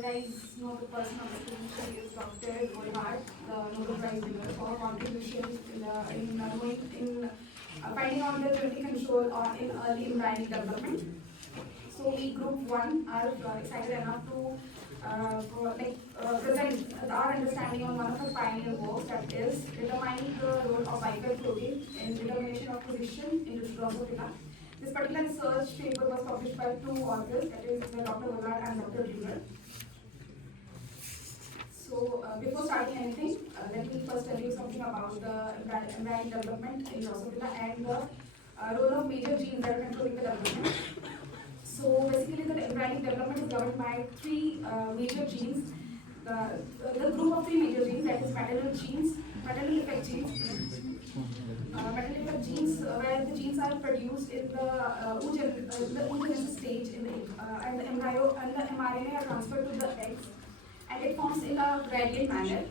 guys know the person on the screen. She is Dr. Goldhart, the Nobel Prize winner for her contribution in finding out the genetic control or in early embryonic development. So we group one are excited enough to present our understanding on one of the pioneer works, that is determining the role of biped protein in determination of position in Drosophila. This particular research paper was published by two authors, that is Dr. Willard and Dr. Durer. So before starting anything, let me first tell you something about the embryonic development in Drosophila and the role of major genes that are controlling the development. So basically, the embryonic development is governed by three major genes. The group of three major genes, that is maternal genes, maternal effect genes, maternal effect genes, where the genes are produced in the oogenesis stage, and the embryo and the mRNA are transferred to the eggs, and it forms in a gradient manner.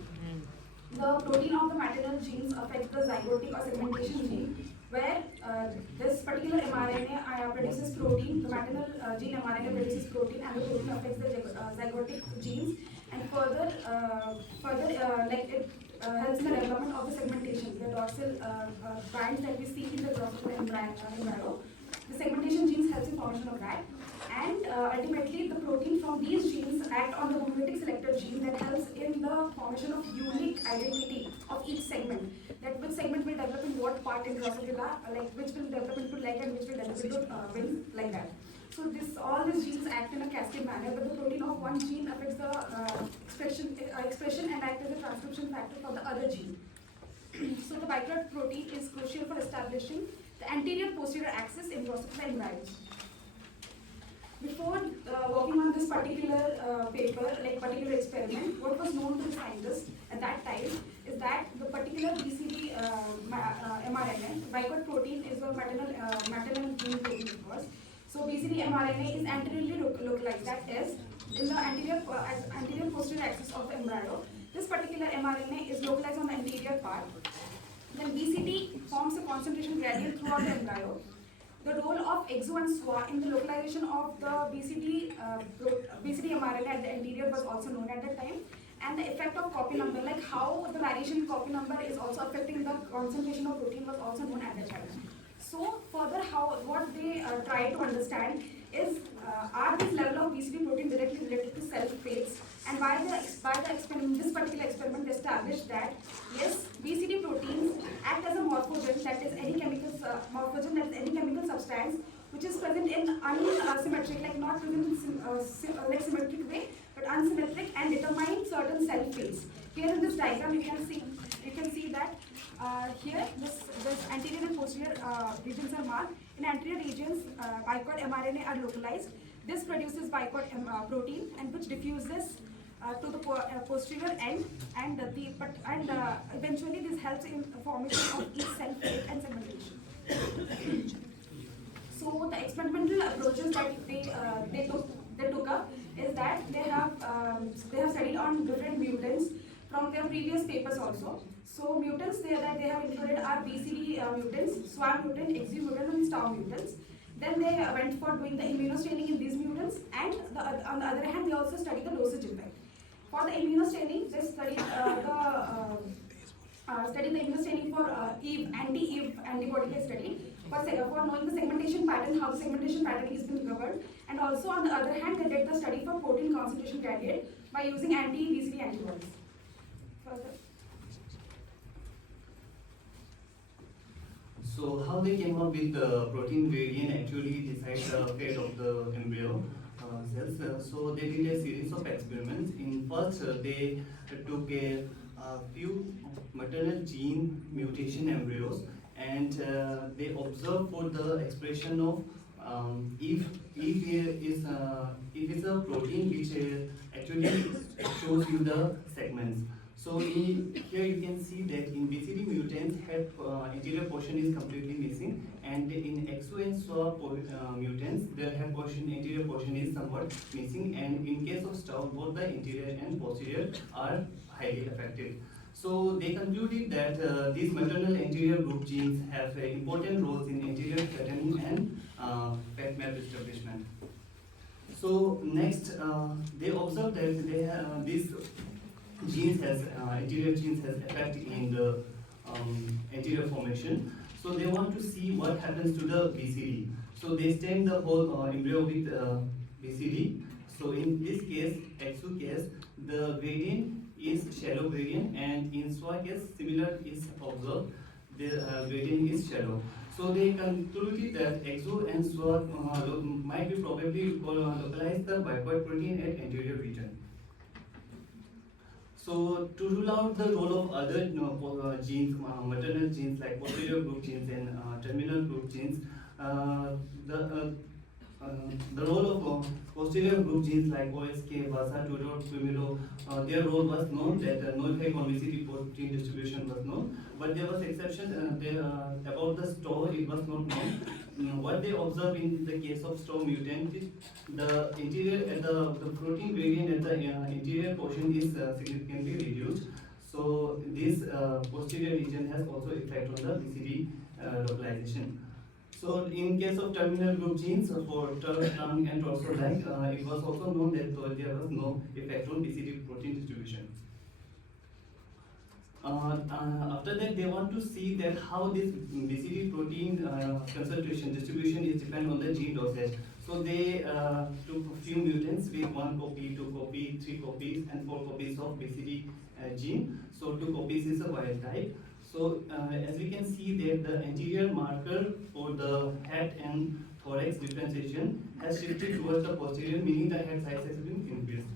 The protein of the maternal genes affects the zygotic or segmentation gene, where this particular mRNA produces protein, the maternal gene mRNA produces protein, and the protein affects the zygotic genes, and further it helps in the development of the segmentation, the dorsal bands that we see in the Drosophila embryo. The segmentation genes helps in formation of that, and ultimately the protein from these genes act on the homolytic selector gene that helps in the formation of unique identity of each segment. That which segment will develop in what part in Drosophila, like which will develop into leg and which will develop into wing, like that. So all these genes act in a cascade manner, but the protein of one gene affects the expression and acts as a transcription factor for the other gene. So the biploid protein is crucial for establishing the anterior-posterior axis in Drosophila embryos. Before working on this particular particular experiment, what was known to the scientists at that time is that the particular BCD mRNA, biploid protein, is a maternal gene protein, of course. So BCD mRNA is anteriorly localized, that is, in the anterior posterior axis of the embryo. This particular mRNA is localized on the anterior part. Then BCD forms a concentration gradient throughout the embryo. The role of exo and SWA in the localization of the BCD mRNA at the anterior was also known at that time, and the effect of copy number, like how the variation in copy number is also affecting the concentration of protein, was also known at that time. So further, what they try to understand is are this level of BCD protein directly related to cell fates, and by this particular experiment established that yes, BCD proteins act as a morphogen, that is any chemical substance which is present in unsymmetric, like not present in symmetric way, but unsymmetric, and determine certain cell fates. Here in this diagram, you can see that here this anterior and posterior regions are marked. In anterior regions, biploid mRNA are localized. This produces biploid protein, and which diffuses to the posterior end, and eventually this helps in the formation of each cell plate and segmentation. So the experimental approaches that they took up is that they have studied on different mutants from their previous papers also. So mutants they have included are BCD mutants, SWA mutant, XU mutant, and STAU mutants. Then they went for doing the immunostaining in these mutants, and on the other hand, they also studied the dosage effect. For the immunostaining, they studied the immunostaining for anti-Eve antibody they studied, for knowing the segmentation pattern, how the segmentation pattern is being governed, and also on the other hand, they did the study for protein concentration gradient by using anti-BCD antibodies. Further. So how they came up with the protein gradient actually decides the fate of the embryo cells. So they did a series of experiments. In first, they took a few maternal gene mutation embryos, and they observed for the expression of if is a protein which actually shows you the segments. So here you can see that in BCD mutants, anterior portion is completely missing, and in XO and SWA mutants, the anterior portion is somewhat missing, and in case of STAU, both the anterior and posterior are highly affected. So they concluded that these maternal anterior group genes have important roles in anterior fattening and fat map establishment. So next, they observed that this anterior genes has effect in the anterior formation. So they want to see what happens to the BCD. So they stain the whole embryo with BCD. So in this case, XU case, the gradient is shallow gradient, and in SWA case, similar is observed. The gradient is shallow. So they concluded that XO and SWA might be probably localize the bicoid protein at anterior region. So to rule out the role of other genes, maternal genes like posterior group genes and terminal group genes, the role of posterior group genes like OSK, VASA, Tudor, Primero, their role was known, that no effect on VCD protein distribution was known, but there was exception about the STO, it was not known. What they observed in the case of STO mutant, the interior the protein gradient at the interior portion is significantly reduced. So this posterior region has also effect on the BCD localization. So in case of terminal group genes for tongue and torso leg, it was also known that there was no effect on BCD protein distribution. After that, they want to see that how this BCD protein concentration distribution is depend on the gene dosage. So they took a few mutants with 1 copy, 2 copy, 3 copies, and 4 copies of BCD gene. So 2 copies is a wild type. So as we can see that the anterior marker for the head and thorax differentiation has shifted towards the posterior, meaning the head size has been increased.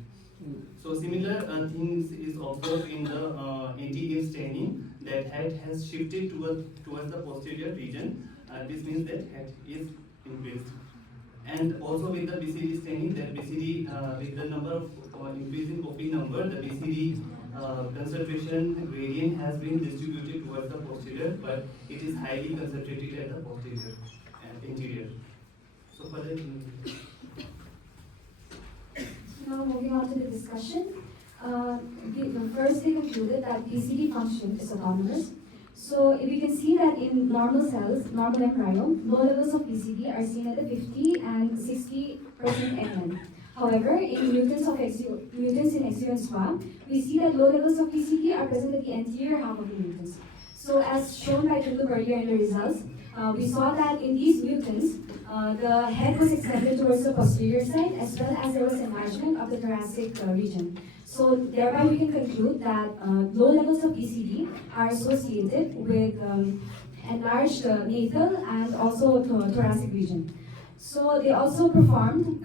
So similar things is observed in the anti-Eve staining, that head has shifted towards the posterior region. This means that head is increased. And also with the BCD staining, that BCD with the number of increasing copy number, the BCD concentration gradient has been distributed towards the posterior, but it is highly concentrated at the posterior and anterior. So further. Now moving on to the discussion. First they concluded that BCD function is autonomous. So if you can see that in normal cells, normal embryo, low levels of BCD are seen at the 50 and 60% NN. However, in mutants in XU and SWA, we see that low levels of BCD are present at the anterior half of the mutants. So as shown by Tulip earlier in the results, we saw that in these mutants, the head was extended towards the posterior side, as well as there was enlargement of the thoracic region. So thereby we can conclude that low levels of BCD are associated with enlarged natal and also thoracic region. So they also performed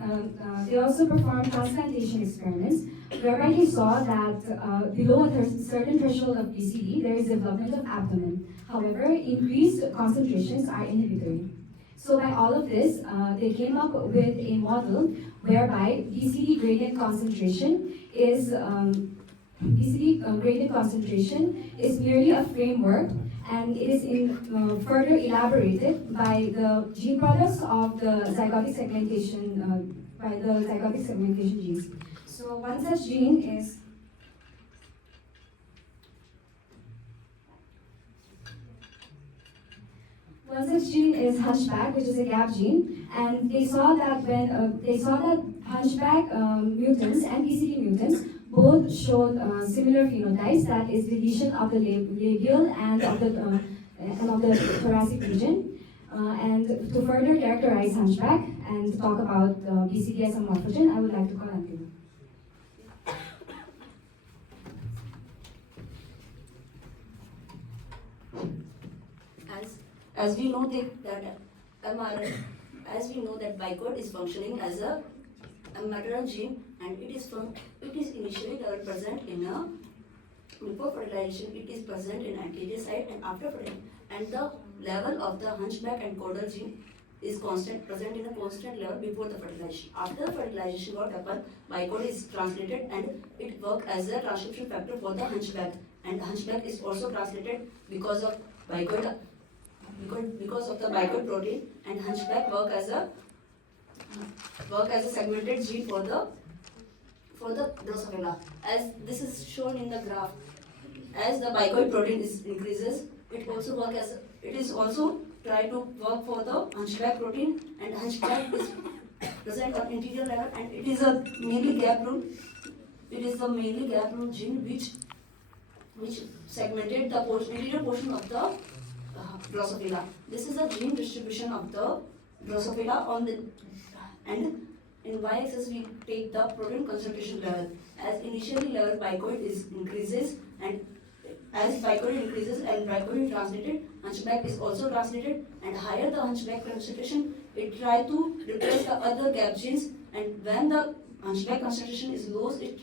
transplantation experiments, whereby they saw that below a certain threshold of BCD, there is development of abdomen. However, increased concentrations are inhibitory. So by all of this, they came up with a model whereby BCD gradient concentration is merely a framework, and it is further elaborated by the gene products of the zygotic segmentation genes. So one such gene is hunchback, which is a gap gene, and they saw that hunchback mutants and BCD mutants both showed similar phenotypes, that is deletion of the labial and of the thoracic region. And to further characterize hunchback and to talk about BCD as a morphogen, I would like to call Anthony. As we know that bicoid is functioning as a maternal gene, and it is initially present before fertilization. It is present in anterior side, and after fertilization, and the level of the hunchback and caudal gene is present in a constant level before the fertilization. After the fertilization, what happens? Bicoid is translated and it works as a transcription factor for the hunchback, and the hunchback is also translated because of bicoid. Because of the bicoid protein, and hunchback work as a segmented gene for the Drosophila. As this is shown in the graph, as the bicoid protein increases, it is also try to work for the hunchback protein, and hunchback is present on interior level, and it is a mainly gap rule. It is the mainly gap rule gene which segmented the interior portion of the Drosophila. This is the gene distribution of the Drosophila on the, and in y-axis we take the protein concentration level. As initially level bicoid increases, and as bicoid increases and bicoid translated, hunchback is also translated, and higher the hunchback concentration, it try to replace the other gap genes, and when the hunchback concentration is low, it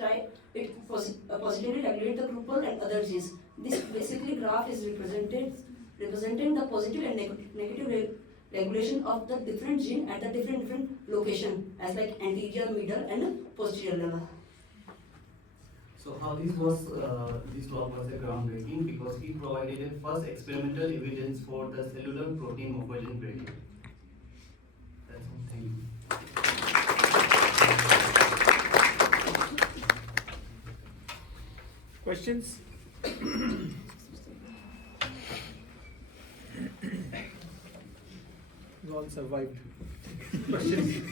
positively regulate the Kruppel and other genes. This basically graph is representing the positive and negative regulation of the different gene at the different location, as like anterior, middle, and posterior level. So how this work was a groundbreaking because he provided a first experimental evidence for the cellular protein morphogen gradient. That's all. Thank you. Questions? You all survived. Questions?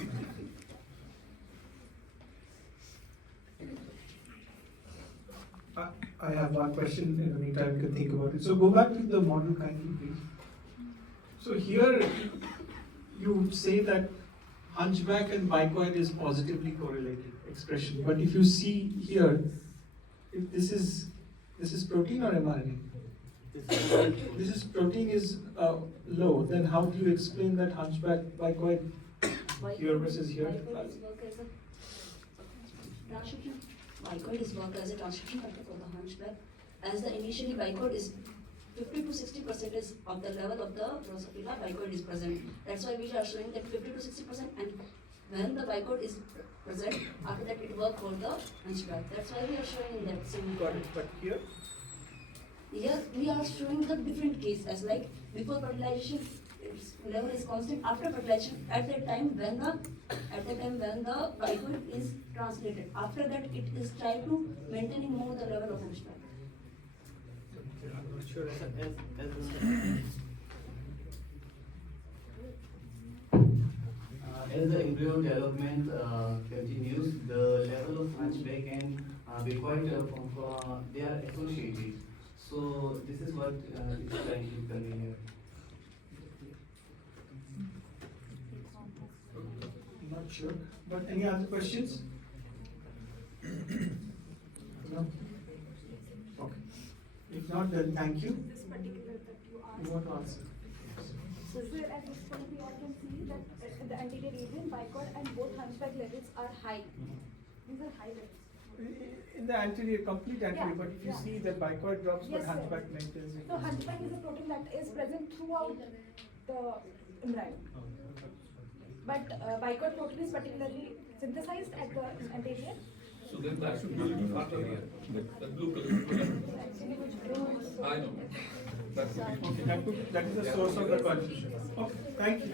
I have one question. In the meantime, you can think about it. So go back to the model kindly, please. So here you say that hunchback and bicoid is positively correlated expression. But if you see here, if this is protein or mRNA? This is protein is low. Then how do you explain that hunchback bicoid here versus here? Bicoid is work as a transcription factor for the hunchback, as the initially bicoid is 50 to 60% of the level of the Drosophila, bicoid is present. That's why we are showing that 50 to 60%, and when the bicoid is present, after that it work for the hunchback. That's why we are showing in that same Got it. But here? Here we are showing the different case, as like before fertilization its level is constant, after fertilization at the time when the bicoid is translated, after that it is try to maintaining more the level of hunchback. I'm not sure. As the embryo development continues, the level of hunchback and bicoid they are associated. So this is what it's trying to convey here. I'm not sure. But any other questions? No? Okay. If not, then thank you. This particular that you You asked. want to answer? So sir, at this point we all can see that the anterior region, bicoid and both hunchback levels are high. These are high levels. In the anterior, complete anterior, Yeah, but if you yeah. see that bicoid drops, but Yes, sir. hunchback maintains it. So hunchback is a protein that is present throughout the embryo. But bicoid protein is particularly synthesized at the anterior. So then that should be the front area, the blue color. I know. That would be. Okay, that is the source of the confusion. Okay, thank you.